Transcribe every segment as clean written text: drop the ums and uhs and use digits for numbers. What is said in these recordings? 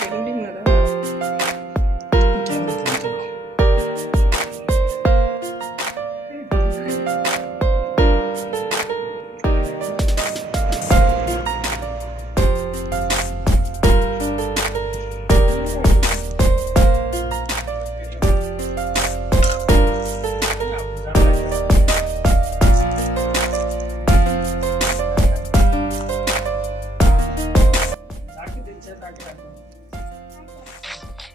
বেগুন ডিম না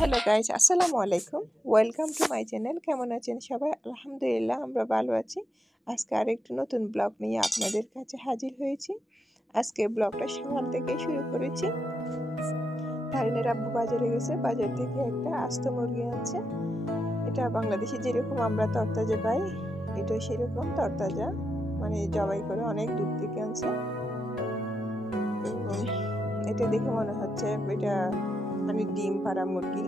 হ্যালো গাইস, আসসালামু আলাইকুম। Welcome to my channel. কেমন আছেন সবাই? আলহামদুলিল্লাহ আমরা ভালো আছি। আজকে আরেকটি নতুন ব্লগ নিয়ে আপনাদের কাছে হাজির হয়েছি। আজকে ব্লগটা সকাল থেকে শুরু করেছি। তারিনের আব্বু বাজারে গেছে, বাজার থেকে একটা আস্ত মুরগি আনছে। এটা বাংলাদেশে যেরকম আমরা তরতাজা পাই, এটা সেরকম তরতাজা, মানে জবাই করে অনেক দূর থেকে আনছে। এটা দেখে মনে হচ্ছে এটা মানে ডিম পাড়া মুরগি,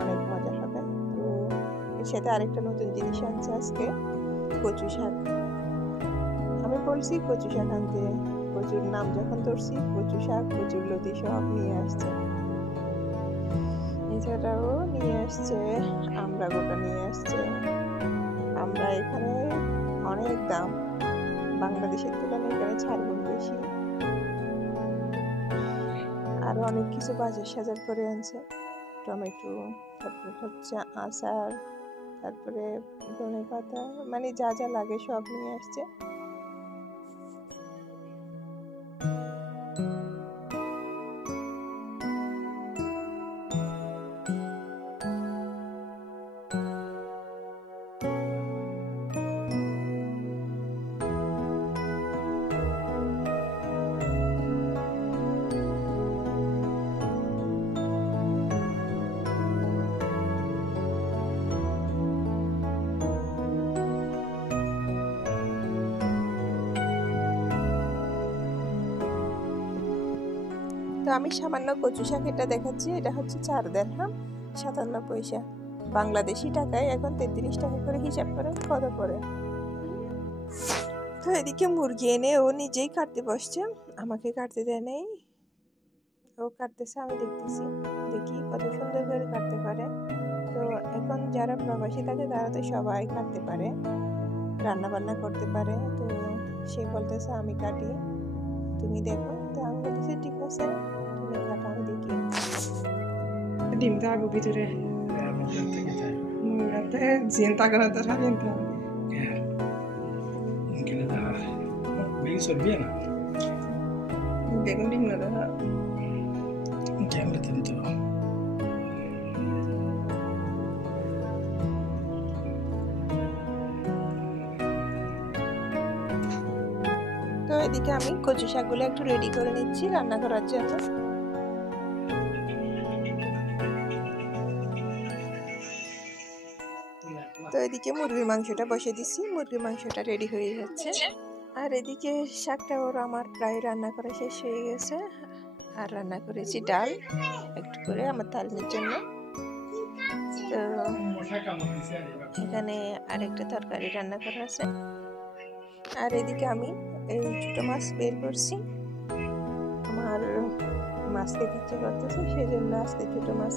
অনেক মজা হবে। তো এর সাথে আরেকটা নতুন জিনিস আনছে আজকে, কচু শাক। আমি বলছি কচু শাক আনতে, কচুর নাম যখন ধরছি কচু শাক, কচুর লতি সব নিয়ে আসছে। এছাড়াও নিয়ে আসছে আমরা গোটা নিয়ে আসছে। আমরা এখানে অনেক দাম, বাংলাদেশের তুলনায় এখানে 4 গুণ বেশি। আরো অনেক কিছু বাজার সাজার করে আনছে, টমেটো, তারপর হচ্ছে আচার, তারপরে ধনে পাতা, মানে যা যা লাগে সব নিয়ে আসছে। তো আমি সামান্য কচু শাক এটা দেখাচ্ছি, এটা হচ্ছে 4 দিরহাম 57 পয়সা। বাংলাদেশি টাকায় এখন 33 টাকা করে হিসাব করেন কত পড়ে। তো এদিকে মুরগি এনে ও নিজেই কাটতে বসছে, আমাকে কাটতে দেয় নেই। ও কাটতেছে, আমি দেখতেছি, দেখি কত সুন্দর করে কাটতে পারে। তো এখন যারা প্রবাসী থাকে তারা তো সবাই কাটতে পারে, রান্না বান্না করতে পারে। তো সে বলতেছে আমি কাটি, তুমি দেখো। তো আমি বলতেছি ঠিক আছে, তুমি কাটো, আমি দেখি। ডিম থাকবো ভিতরে, মুরাতে জিন তাকানো তো রাখেন তো বেগুন ডিম না দাদা ক্যামেরা তো তো এদিকে আমি কচু শাকগুলো একটু রেডি করে নিচ্ছি রান্না করার জন্য। তো এদিকে মুরগির মাংসটা বসে দিচ্ছি, মুরগির মাংসটা রেডি হয়ে যাচ্ছে। আর এদিকে শাকটা ওর আমার প্রায় রান্না করা শেষ হয়ে গেছে। আর রান্না করেছি ডাল একটু করে আমার তালিনের জন্য। তো এখানে আরেকটা তরকারি রান্না করা আছে। আর এদিকে আমি এই ছোট মাছ বের করছি, আমার মাছ খেতে ইচ্ছে করতেছে, সেই জন্য আজকে ছোট মাছ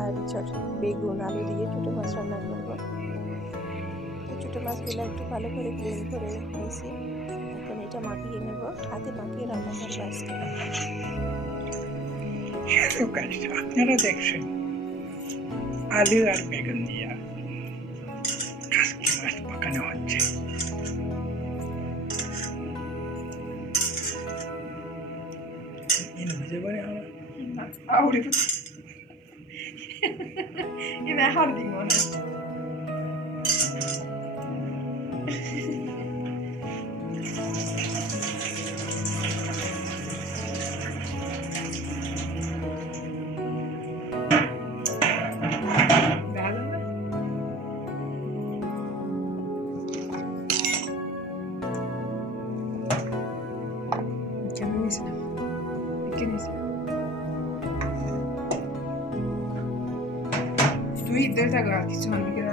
আর বেগুন আলু দিয়ে ছোট মাছ রান্না করবো। তো ছোট মাছগুলো একটু ভালো করে ক্লিন করে নিয়েছি, এখন এটা মাখিয়ে নেব, হাতে মাখিয়ে রান্না করবো আজকে। আপনারা দেখছেন আলু আর বেগুন দিয়ে কাসকি মাছ পাকানো হচ্ছে। তুই ইদের থাকো আর কিছু আমি কেন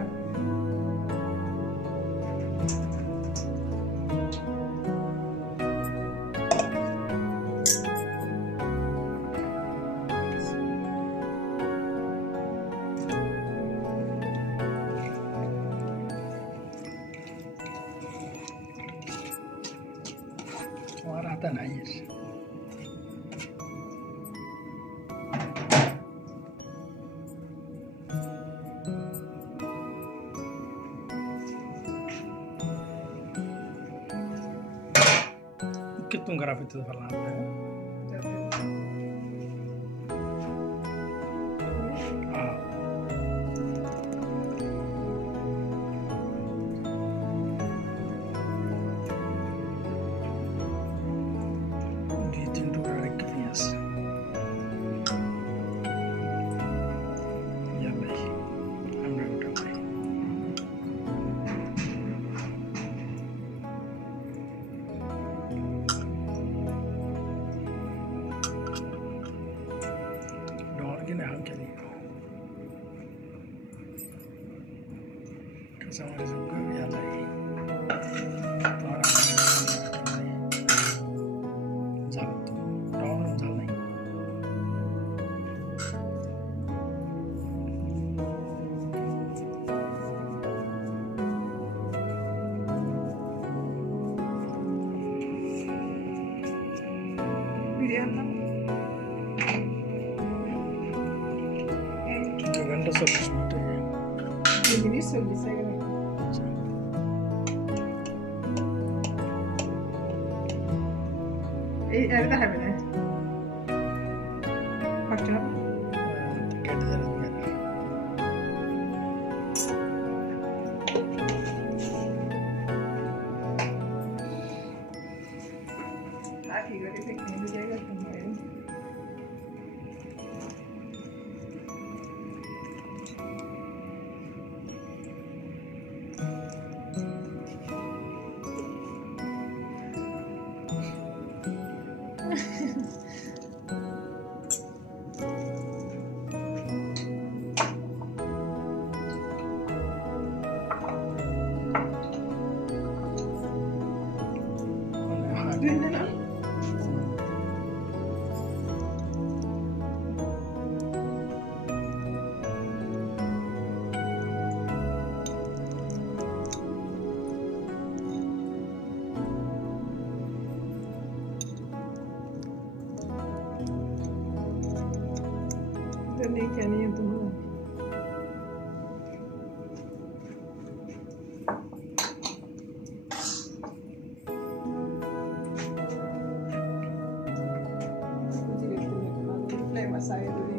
হাতা নাই এর। Kittung garap itu falan. Gini hankali kasama juga ya lagi jalan tuh daun jalan biryani घंटा 40 मिनट है ini selesai kan evde hemen bakacağım Aquí yo que no llega como él. लेके आनी है तुम्हें masaya dulu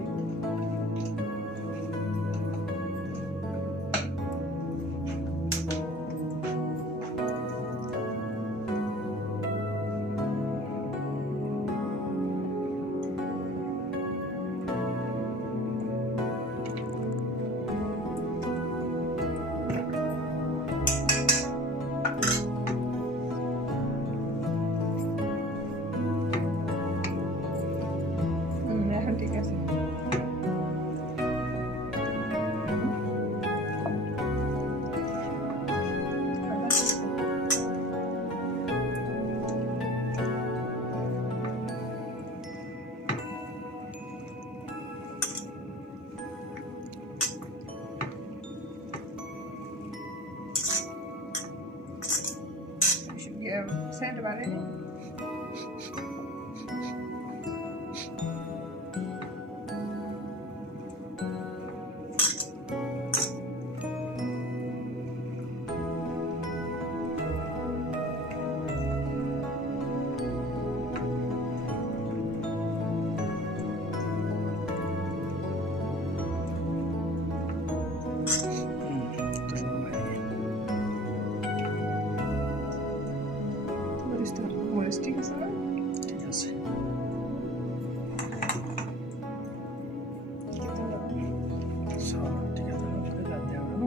Sen de var ya. ঠিক আছে না ঠিক আছে সব ঠিক আছে না দাঁত দেওয়া হলো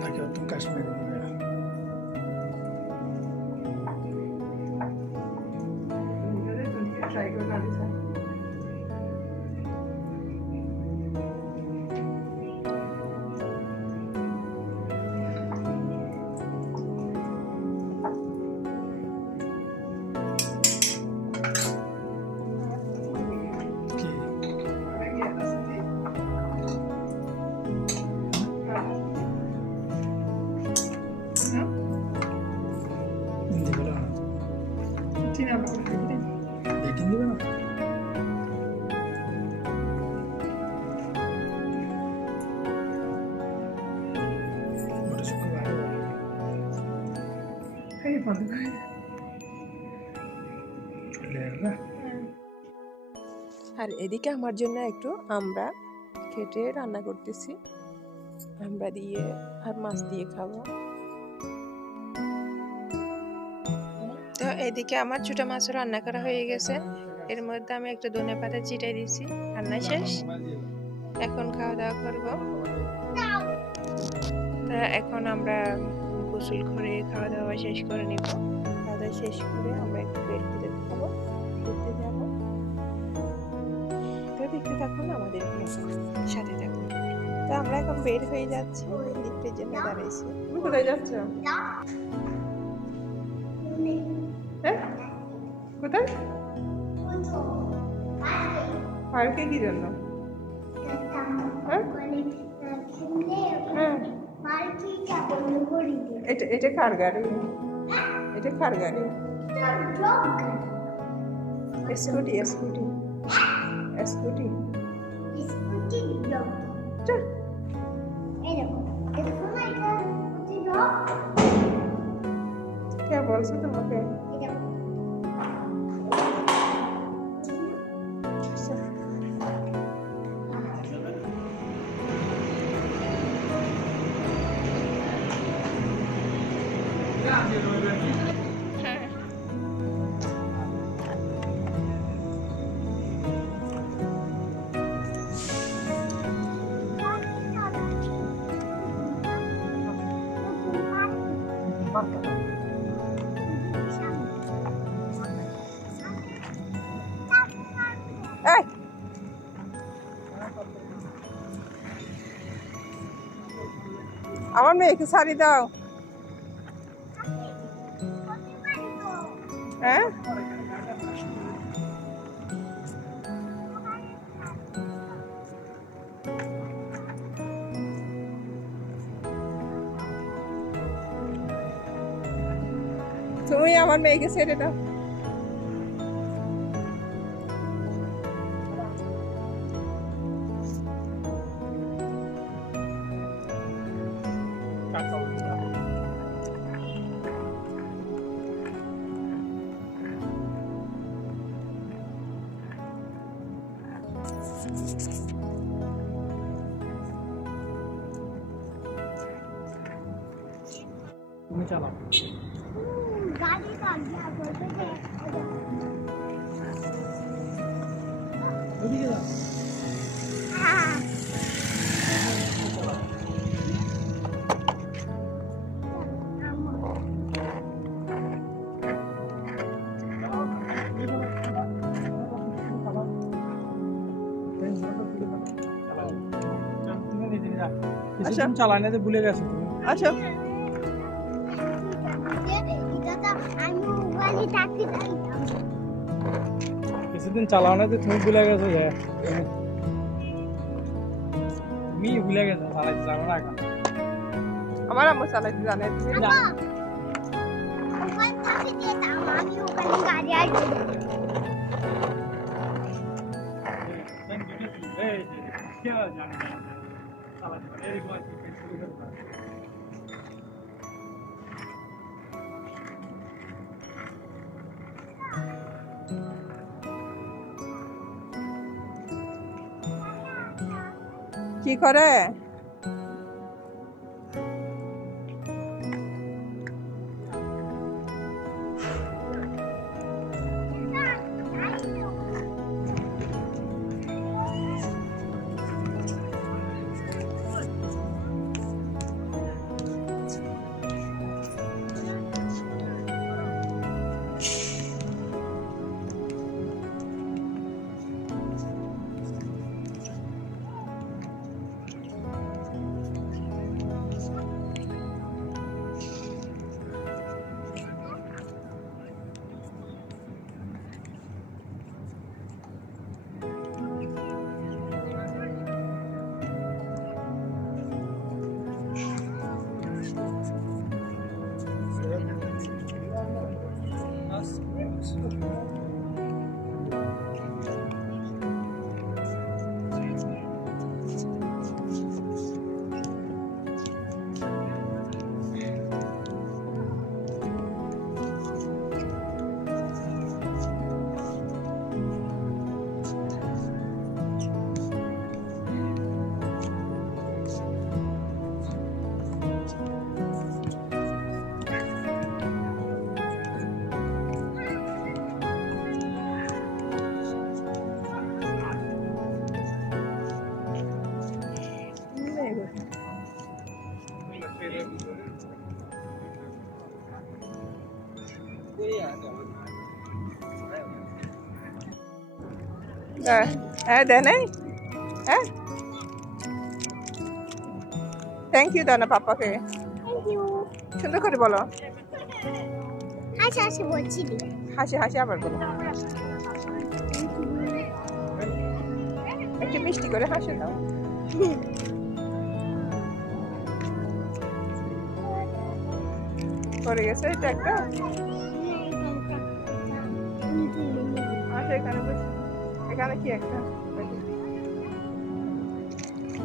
না কেউ তুমি কাশ্মীরে ট্রাই করে না দিছে আর এদিকে আমার জন্য একটু আমরা কেটে রান্না করতেছি, আমরা দিয়ে আর মাছ দিয়ে খাবো। তো এদিকে আমার ছোট মাছ রান্না করা হয়ে গেছে, এর মধ্যে আমি একটু ধনেপাতা চিটাই দিয়েছি। রান্না শেষ, এখন খাওয়া দাওয়া করবো। তা এখন আমরা গোসল করে খাওয়া দাওয়া শেষ করে নিব। খাওয়া দাওয়া শেষ করে আমরা একটু বের করে খাবো, ঘুরতে যাবো। তো দেখতে থাকুন, আমাদের সাথে থাকুন। তো আমরা এখন বের হয়ে যাচ্ছি, লিফটের জন্য দাঁড়াইছি। তুমি কোথায় যাচ্ছ? হ্যাঁ, কোথায়? পার্কে কি জন্য? এটা কার গাড়ি? এটা কার গাড়ি? Scooty scooty scooty. কে বলছে তোমাকে? আমার মেয়েকে শাড়ি দাও। হ্যাঁ, তুমি আমার মেয়েকে ছেড়ে দাও। তুমি চালাও। গাড়ি কাটিয়া বলতে দে। ওদিকে যাও। হ্যাঁ। চালানে তো ভুলে গেছো তুমি। আচ্ছা, কিছুদিন চালাও না তো তুমি ভুলে গেছো। তুমি ভুলে গেছো চালাইতে জানো না এখন। আমার আম্মু চালাইতে জানে। তুমি কি করে? হ্যাঁ দেয় নাই হ্যাঁ থ্যাংক ইউ দাও না পাপাকে থ্যাংক ইউ সুন্দর করে বলো আচ্ছা আচ্ছা বলছি দি হাসি হাসি আবার বলো একটু মিষ্টি করে হাসি দাও পড়ে গেছে এটা একটা আচ্ছা এখানে বসে এখানে কি একটা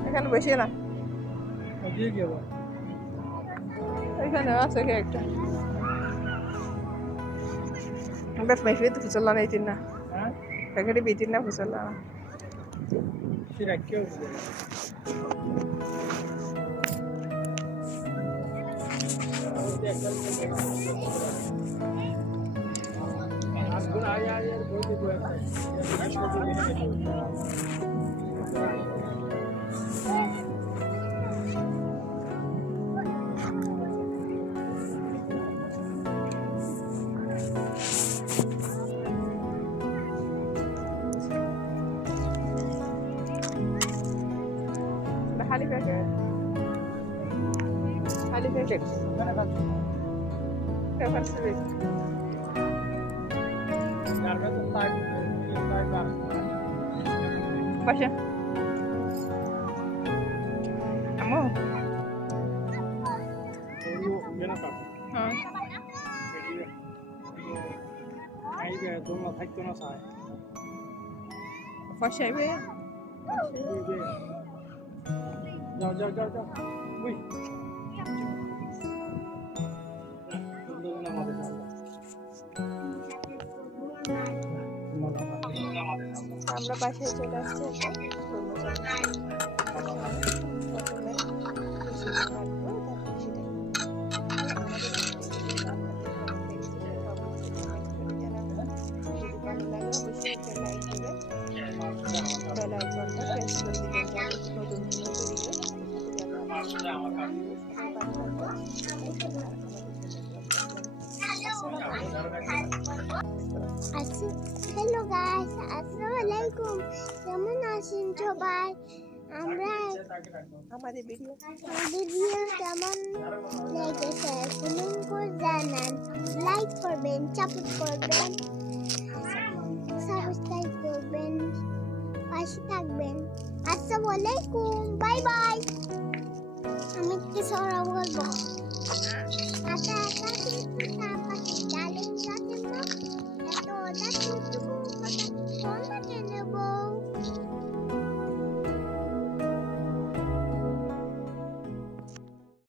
এখানে বসে না এখানে আছে কি একটা بس ما يفيد فصل لنا يتنا فكري بيتنا فصل لنا في ركيو حالي فاكر حالي فاكر كيف أرسلت باشا أمو हाँ बاشا ये যাও যাও যাও যাও উই আমরা বাসায় চলে আসছি হ্যালো গাইস আসসালামু আলাইকুম কেমন আছেন সবাই আমরা আমাদের ভিডিও কেমন লেগেছে কমেন্ট করে জানান লাইক করবেন সাপোর্ট করবেন সাবস্ক্রাইব করবেন পাশে থাকবেন আসসালামু আলাইকুম বাই বাই আমি কিছু বলবো